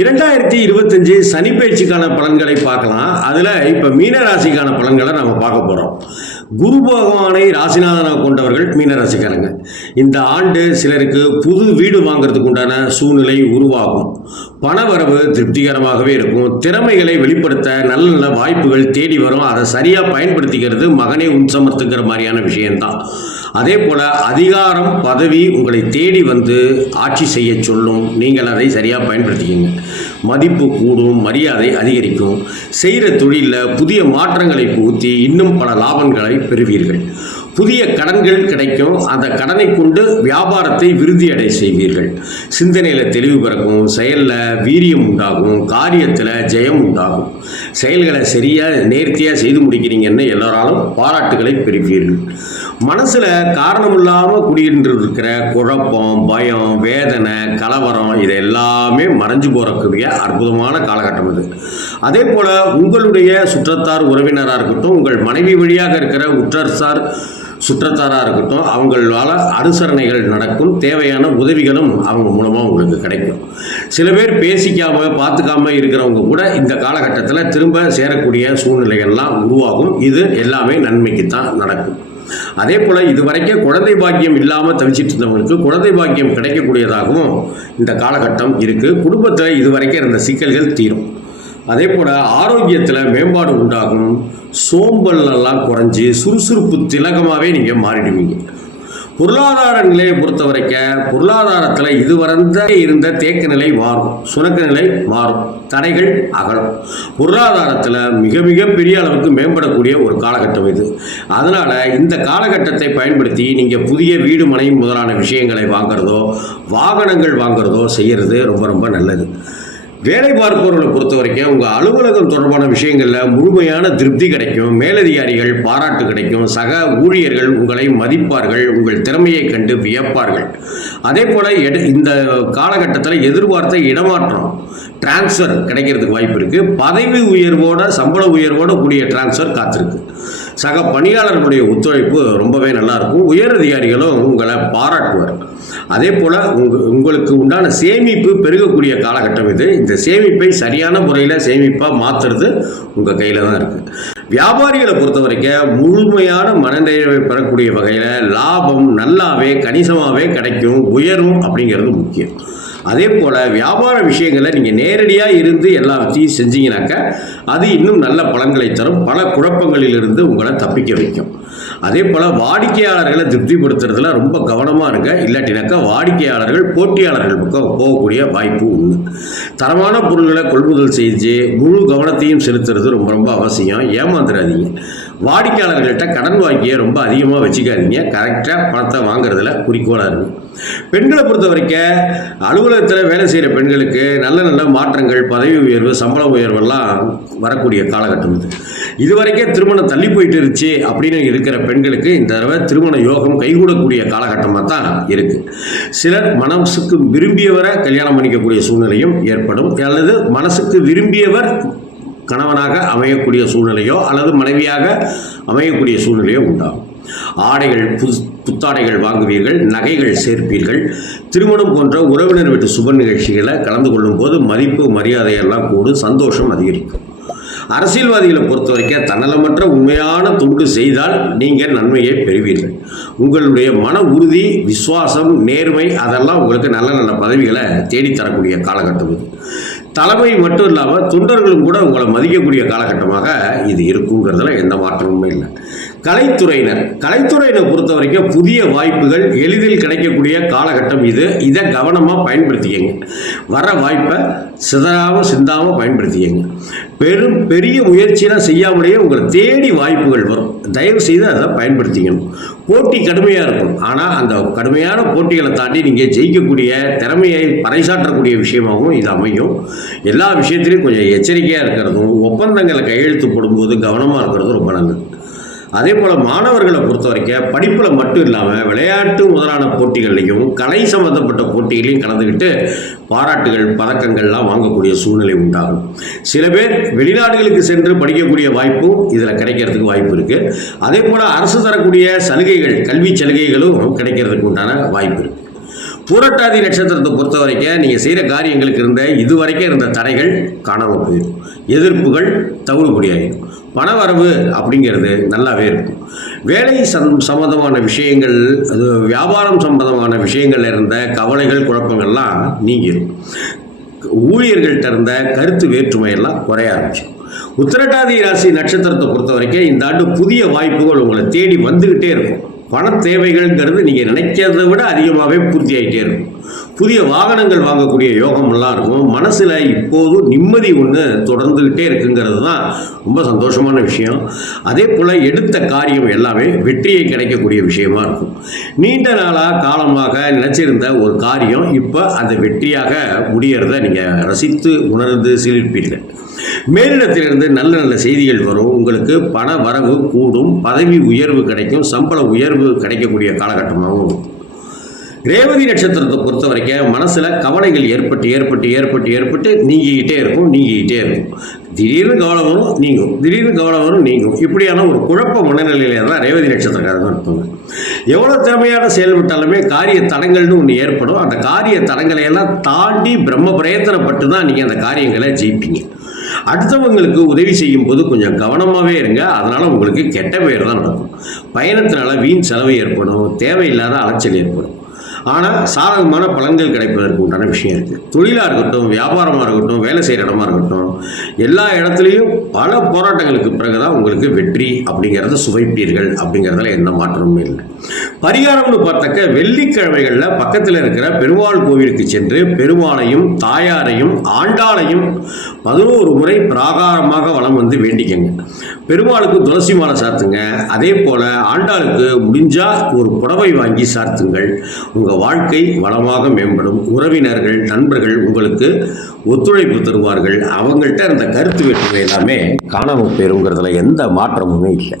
இரண்டாயிரத்தி இருபத்தஞ்சு சனி பயிற்சிக்கான பலன்களை பார்க்கலாம். அதில் இப்போ மீனராசிக்கான பலன்களை நம்ம பார்க்க போகிறோம் குரு பகவானை ராசிநாதனாக கொண்டவர்கள் மீனராசிக்காரங்க. இந்த ஆண்டு சிலருக்கு புது வீடு வாங்குறதுக்கு உண்டான சூழ்நிலை உருவாகும். பணவரவு திருப்திகரமாகவே இருக்கும். திறமைகளை வெளிப்படுத்த நல்ல நல்ல வாய்ப்புகள் தேடி வரும். அதை சரியாக பயன்படுத்திக்கிறது மகனே உன்சமர்த்துக்கிற மாதிரியான விஷயம்தான். அதே போல் அதிகாரம் பதவி உங்களை தேடி வந்து ஆட்சி செய்ய சொல்லும். நீங்கள் அதை சரியாக பயன்படுத்திக்கிங்க. மதிப்பு கூடும் மரியாதை அதிகரிக்கும். செய்கிற தொழிலில் புதிய மாற்றங்களை புகுத்தி இன்னும் பல லாபங்களை பெறுவீர்கள். புதிய கடன்கள் கிடைக்கும். அந்த கடனை கொண்டு வியாபாரத்தை விருதியடை செய்வீர்கள். சிந்தனையில் தெளிவு பிறக்கும். செயலில் வீரியம் உண்டாகும். காரியத்தில் ஜெயம் உண்டாகும். செயல்களை சரியாக நேர்த்தியாக செய்து முடிக்கிறீங்கன்னு எல்லோராலும் பாராட்டுகளை பெறுவீர்கள். மனசில் காரணம் இல்லாமல் குடியிருக்கிற குழப்பம் பயம் வேதனை கலவரம் இது எல்லாமே மறைஞ்சு போகக்கூடிய அற்புதமான காலகட்டம் இது. அதே போல் உங்களுடைய சுற்றத்தார் உறவினராக இருக்கட்டும் உங்கள் மனைவி வழியாக இருக்கிற உற்றர்சார் சுற்றத்தாராக இருக்கட்டும் அவங்களால அனுசரணைகள் நடக்கும் தேவையான உதவிகளும் அவங்க மூலமாக உங்களுக்கு கிடைக்கும். சில பேர் பேசிக்காம பார்த்துக்காம இருக்கிறவங்க கூட இந்த காலகட்டத்தில் திரும்ப சேரக்கூடிய சூழ்நிலைகள்லாம் உருவாகும். இது எல்லாமே நன்மைக்கு தான் நடக்கும். அதே போல் இதுவரைக்கும் குழந்தை பாக்கியம் இல்லாமல் தவிச்சிட்டு இருந்தவங்களுக்கு குழந்தை பாக்கியம் கிடைக்கக்கூடியதாகவும் இந்த காலகட்டம் இருக்குது குடும்பத்தில் இதுவரைக்கும் இருந்த சிக்கல்கள் தீரும். அதே போல் ஆரோக்கியத்தில் மேம்பாடு உண்டாகும். சோம்பல்லாம் குறைஞ்சி சுறுசுறுப்பு திலகமாகவே நீங்கள் மாறிடுவீங்க. பொருளாதார நிலையை பொறுத்த வரைக்கும் பொருளாதாரத்தில் இதுவரைந்த இருந்த தேக்க நிலை மாறும். சுணக்க நிலை மாறும். தடைகள் அகலும். பொருளாதாரத்தில் மிக மிக பெரிய அளவுக்கு மேம்படக்கூடிய ஒரு காலகட்டம் இது. அதனால் இந்த காலகட்டத்தை பயன்படுத்தி நீங்கள் புதிய வீடு மனை முதலான விஷயங்களை வாங்குறதோ வாகனங்கள் வாங்குறதோ செய்கிறது ரொம்ப ரொம்ப நல்லது. வேலை பார்ப்பவர்களை பொறுத்த வரைக்கும் உங்கள் அலுவலகம் தொடர்பான விஷயங்களில் முழுமையான திருப்தி கிடைக்கும் மேலதிகாரிகள் பாராட்டு கிடைக்கும் சக ஊழியர்கள் உங்களை மதிப்பார்கள் உங்கள் திறமையை கண்டு வியப்பார்கள். அதே போல் இந்த காலகட்டத்தில் எதிர்பார்த்த இடமாற்றம் டிரான்ஸ்ஃபர் கிடைக்கிறதுக்கு வாய்ப்பு இருக்குது பதவி உயர்வோட சம்பள உயர்வோட கூடிய டிரான்ஸ்ஃபர் காத்திருக்கு. சக பணியாளர்களுடைய ஒத்துழைப்பு ரொம்பவே நல்லாயிருக்கும். உயர் அதிகாரிகளும் உங்களை பாராட்டுவார். அதே போல் உங்க உங்களுக்கு உண்டான சேமிப்பு பெருகக்கூடிய காலகட்டம் இது. இந்த சேமிப்பை சரியான முறையில் சேமிப்பாக மாற்றுறது உங்கள் கையில் தான் இருக்குது வியாபாரிகளை பொறுத்த வரைக்கும் முழுமையான மனநிறைவை பெறக்கூடிய வகையில் லாபம் நல்லாவே கணிசமாகவே கிடைக்கும். உயரும் அப்படிங்கிறது முக்கியம். அதே போல் வியாபார விஷயங்களை நீங்கள் நேரடியாக இருந்து எல்லாத்தையும் செஞ்சீங்கனாக்கா அது இன்னும் நல்ல பலன்களை தரும். பல குழப்பங்களிலிருந்து உங்களை தப்பிக்க வைக்கும். அதே போல் வாடிக்கையாளர்களை திருப்திப்படுத்துறதுல ரொம்ப கவனமாக இருங்க. இல்லாட்டினாக்கா வாடிக்கையாளர்கள் போட்டியாளர்கள் பக்கம் போகக்கூடிய வாய்ப்பு உண்டு. தரமான பொருள்களை கொள்முதல் செஞ்சு முழு கவனத்தையும் செலுத்துறது ரொம்ப ரொம்ப அவசியம். ஏமாந்துடாதீங்க வாடிக்கையாளர்கள்ட்ட கடன் வாங்கிய ரொம்ப அதிகமாக வச்சுக்காதீங்க. கரெக்டாக பணத்தை வாங்குறதுல குறிக்கோளாக இருக்கும் பெண்களை பொறுத்த வரைக்கும் அலுவலகத்தில் வேலை செய்கிற பெண்களுக்கு நல்ல நல்ல மாற்றங்கள் பதவி உயர்வு சம்பள உயர்வெல்லாம் வரக்கூடிய காலகட்டம் இது. இதுவரைக்கும் திருமணம் தள்ளி போயிட்டு இருந்துச்சு அப்படின்னு இருக்கிற பெண்களுக்கு இந்த தடவை திருமண யோகம் கைகூடக்கூடிய காலகட்டமாக தான் இருக்குது சிலர் மனசுக்கு விரும்பியவரை கல்யாணம் பண்ணிக்கக்கூடிய சூழ்நிலையும் ஏற்படும். அல்லது மனசுக்கு விரும்பியவர் கணவனாக அமையக்கூடிய சூழ்நிலையோ அல்லது மனைவியாக அமையக்கூடிய சூழ்நிலையோ உண்டாகும். ஆடைகள் புது புத்தாடைகள் வாங்குவீர்கள் நகைகள் சேர்ப்பீர்கள். திருமணம் போன்ற உறவினர் வீட்டு சுப நிகழ்ச்சிகளை கலந்து கொள்ளும் போது மதிப்பு மரியாதையெல்லாம் கூடும் சந்தோஷம் அதிகரிக்கும். அரசியல்வாதிகளை பொறுத்த வரைக்கும் தன்னலமற்ற உண்மையான தொண்டு செய்தால் நீங்கள் நன்மையை பெறுவீர்கள். உங்களுடைய மன உறுதி விசுவாசம் நேர்மை அதெல்லாம் உங்களுக்கு நல்ல நல்ல பதவிகளை தேடித்தரக்கூடிய காலகட்டம் இது. தலைமை மட்டும் இல்லாமல் தொண்டர்களும் கூட உங்களை மதிக்கக்கூடிய காலகட்டமாக இது இருக்குங்கிறதுல எந்த மாற்றமுமே இல்லை. கலைத்துறையினர். கலைத்துறையினை பொறுத்த வரைக்கும் புதிய வாய்ப்புகள் எளிதில் கிடைக்கக்கூடிய காலகட்டம் இது. இதை கவனமாக பயன்படுத்திக்கங்க. வர வாய்ப்பை சிதறாமல் சிந்தாமல் பயன்படுத்திக்கங்க. பெரும் பெரிய முயற்சியெல்லாம் செய்யாமலேயே உங்களை தேடி வாய்ப்புகள் வரும். தயவு செய்து அதை பயன்படுத்திக்கணும். போட்டி கடுமையாக இருக்கும். ஆனால் அந்த கடுமையான போட்டிகளை தாண்டி நீங்கள் ஜெயிக்கக்கூடிய திறமையை பறைசாற்றக்கூடிய விஷயமாகவும் இது அமையும். எல்லா விஷயத்திலையும் கொஞ்சம் எச்சரிக்கையாக இருக்கிறதும் ஒப்பந்தங்களை கையெழுத்து போடும்போது கவனமாக இருக்கிறதும் ரொம்ப நல்லது. அதே போல் மாணவர்களை பொறுத்த வரைக்கும் படிப்பில் மட்டும் இல்லாமல் விளையாட்டு முதலான போட்டிகள்லையும் கலை சம்பந்தப்பட்ட போட்டிகளையும் கலந்துக்கிட்டு பாராட்டுகள் பதக்கங்கள்லாம் வாங்கக்கூடிய சூழ்நிலை உண்டாகும். சில பேர் வெளிநாடுகளுக்கு சென்று படிக்கக்கூடிய வாய்ப்பும் இதில் கிடைக்கிறதுக்கு வாய்ப்பு இருக்குது அதே போல் அரசு தரக்கூடிய சலுகைகள் கல்வி சலுகைகளும் கிடைக்கிறதுக்கு உண்டான வாய்ப்பு இருக்குது புரட்டாதி நட்சத்திரத்தை பொறுத்த வரைக்கும் நீங்கள் செய்கிற காரியங்களுக்கு இருந்த இதுவரைக்கும் இருந்த தடைகள் காணாமல் போயிடும். எதிர்ப்புகள் தவிடுபடியாயிடும் பணவரவு அப்படிங்கிறது நல்லாவே இருக்கும். வேலை சம் சம்மந்தமான விஷயங்கள் அது வியாபாரம் சம்பந்தமான விஷயங்கள்ல இருந்த கவலைகள் குழப்பங்கள்லாம் நீங்கிடும் ஊழியர்கள்ட்ட இருந்த கருத்து வேற்றுமையெல்லாம் குறைய ஆரம்பிச்சு உத்திரட்டாதி ராசி நட்சத்திரத்தை பொறுத்த வரைக்கும் இந்த ஆண்டு புதிய வாய்ப்புகள் உங்களை தேடி வந்துக்கிட்டே இருக்கும். பண தேவைகள்ங்கிறது நீங்கள் நினைக்கிறத விட அதிகமாகவே பூர்த்தி ஆகிட்டே இருக்கும். புதிய வாகனங்கள் வாங்கக்கூடிய யோகமெல்லாம் இருக்கும். மனசில் இப்போதும் நிம்மதி ஒன்று தொடர்ந்துக்கிட்டே இருக்குங்கிறது தான் ரொம்ப சந்தோஷமான விஷயம். அதே போல் எடுத்த காரியம் எல்லாமே வெற்றியை கிடைக்கக்கூடிய விஷயமா இருக்கும். நீண்ட நாளாக காலமாக நினச்சிருந்த ஒரு காரியம் இப்போ அந்த வெற்றியாக முடியறத நீங்கள் ரசித்து உணர்ந்து சிலிர்ப்பீர்கள். மேலிடத்திலிருந்து நல்ல நல்ல செய்திகள் வரும். உங்களுக்கு பண வரவு கூடும். பதவி உயர்வு கிடைக்கும். சம்பள உயர்வு கிடைக்கக்கூடிய காலகட்டமாகவும் ரேவதி நட்சத்திரத்தை பொறுத்த வரைக்கும் மனசில் கவலைகள் ஏற்பட்டு ஏற்பட்டு ஏற்பட்டு ஏற்பட்டு நீங்கிக்கிட்டே இருக்கும் நீங்கிக்கிட்டே இருக்கும். திடீர்னு கவலை வரும் நீங்கும். திடீர்னு கவலை வரும் நீங்கும். இப்படியான ஒரு குழப்ப மனநிலையில தான் ரேவதி நட்சத்திரக்காரங்க இருப்பாங்க. எவ்வளோ திறமையாக செயல்பட்டாலுமே காரிய தடங்கள்னு ஒன்று ஏற்படும். அந்த காரிய தடங்களை எல்லாம் தாண்டி பிரம்ம பிரயத்தனப்பட்டு தான் நீங்கள் அந்த காரியங்களை ஜெயிப்பீங்க. அடுத்தவங்களுக்கு உதவி செய்யும் போது கொஞ்சம் கவனமாகவே இருங்க. அதனால் உங்களுக்கு கெட்ட பெயர் தான் நடக்கும். பயணத்தினால வீண் செலவு ஏற்படும். தேவையில்லாத அலைச்சல் ஏற்படும். ஆனால் சாதகமான பலன்கள் கிடைப்பதற்கு உண்டான விஷயம் இருக்குது தொழிலாக இருக்கட்டும் வியாபாரமாக இருக்கட்டும் வேலை செய்கிற இடமா இருக்கட்டும் எல்லா இடத்துலையும் பல போராட்டங்களுக்கு பிறகு தான் உங்களுக்கு வெற்றி அப்படிங்கிறத சுவைப்பீர்கள் அப்படிங்கிறதுல எந்த மாற்றமும் இல்லை. பரிகாரம்னு பார்த்தாக்க வெள்ளிக்கிழமைகளில் பக்கத்தில் இருக்கிற பெருமாள் கோவிலுக்கு சென்று பெருமாளையும் தாயாரையும் ஆண்டாளையும் பதினோரு முறை பிராகாரமாக வளம் வந்து வேண்டிக்கங்க. பெருமாளுக்கு துளசி மாலை சாத்துங்க. அதே போல் ஆண்டாளுக்கு முடிஞ்சால் ஒரு புடவை வாங்கி சாத்துங்கள். உங்கள் வாழ்க்கை வளமாக மேம்படும். உறவினர்கள் நண்பர்கள் உங்களுக்கு ஒத்துழைப்பு தருவார்கள். அவங்கள்ட்ட அந்த கருத்து வேற்றுமை எல்லாமே காணாமல் போயிருங்கிறதுல எந்த மாற்றமுமே இல்லை.